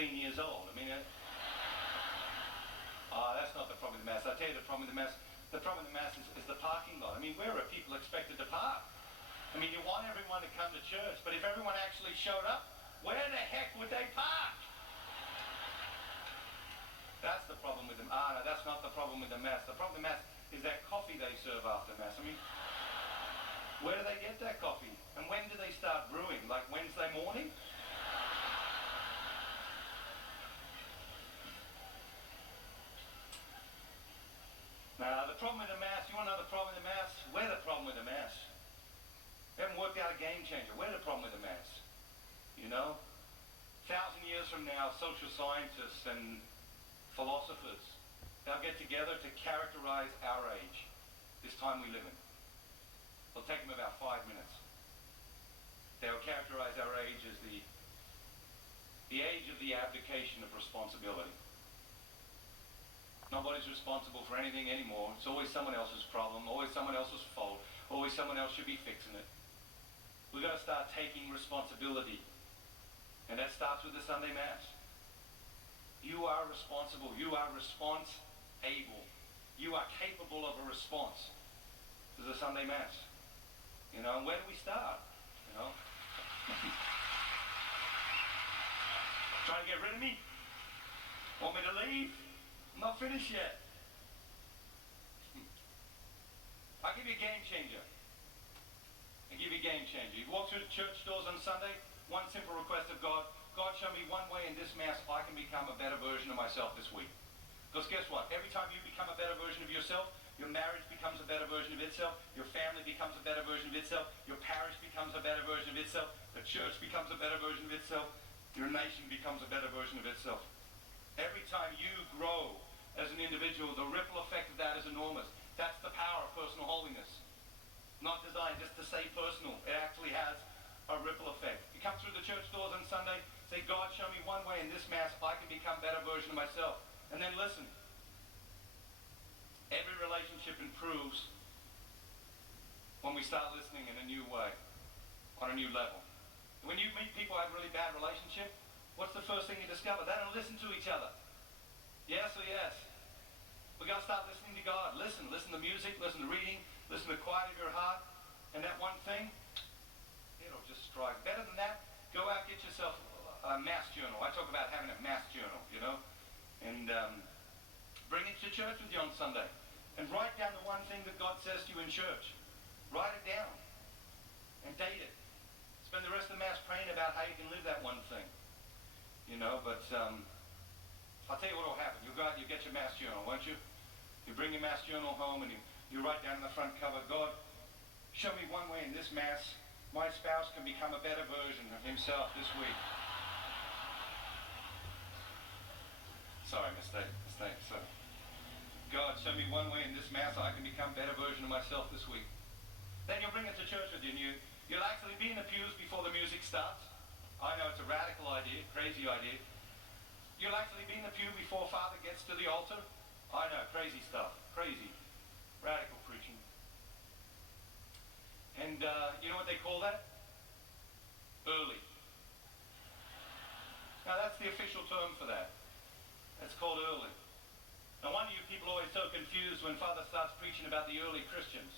16 years old. I mean, that's not the problem with the Mass. I'll tell you the problem with the Mass. The problem with the Mass is the parking lot. I mean, where are people expected to park? I mean, you want everyone to come to church, but if everyone actually showed up, where the heck would they park? That's the problem with them. No, that's not the problem with the Mass. The problem with the Mass is that coffee they serve after Mass. I mean, where do they get that coffee? And when do they start brewing? Like Wednesday morning? Now, the problem with the Mass, you want to know the problem with the Mass? We're the problem with the Mass. We haven't worked out a game changer. We're the problem with the Mass. You know? 1,000 years from now, social scientists and philosophers, they'll get together to characterize our age, this time we live in. It'll take them about 5 minutes. They'll characterize our age as the age of the abdication of responsibility. Nobody's responsible for anything anymore. It's always someone else's problem, always someone else's fault, always someone else should be fixing it. We've got to start taking responsibility. And that starts with the Sunday Mass. You are responsible. You are response-able. You are capable of a response to the Sunday Mass. You know, and where do we start? You know? Trying to get rid of me? Want me to leave? I'm not finished yet. I'll give you a game changer. I'll give you a game changer. You walk through the church doors on Sunday, one simple request of God. God, show me one way in this Mass I can become a better version of myself this week. Because guess what? Every time you become a better version of yourself, your marriage becomes a better version of itself, your family becomes a better version of itself, your parish becomes a better version of itself, the church becomes a better version of itself, your nation becomes a better version of itself. Every time you grow as an individual, the ripple effect of that is enormous. That's the power of personal holiness. Not designed just to say personal. It actually has a ripple effect. You come through the church doors on Sunday, say, God, show me one way in this Mass I can become a better version of myself. And then listen. Every relationship improves when we start listening in a new way, on a new level. When you meet people who have a really bad relationship, what's the first thing you discover? They don't listen to each other. Yes or yes? We've got to start listening to God. Listen to music, listen to reading, listen to the quiet of your heart. And that one thing, it'll just strike. Better than that, go out, get yourself a Mass journal. I talk about having a Mass journal, you know. And bring it to church with you on Sunday. And write down the one thing that God says to you in church. Write it down. And date it. Spend the rest of the Mass praying about how you can live that one thing. You know, but I'll tell you what will happen. You'll go out and you get your Mass journal, won't you? You bring your Mass journal home and you write down in the front cover, God, show me one way in this Mass my spouse can become a better version of himself this week. Sorry, mistake. So, God, show me one way in this Mass I can become a better version of myself this week. Then you'll bring it to church with you and you'll actually be in the pews before the music starts. I know it's a radical idea, crazy idea. You'll actually be in the pew before Father gets to the altar. I know, crazy stuff. Crazy. Radical preaching. And you know what they call that? Early. Now that's the official term for that. That's called early. No wonder you people are always so confused when Father starts preaching about the early Christians.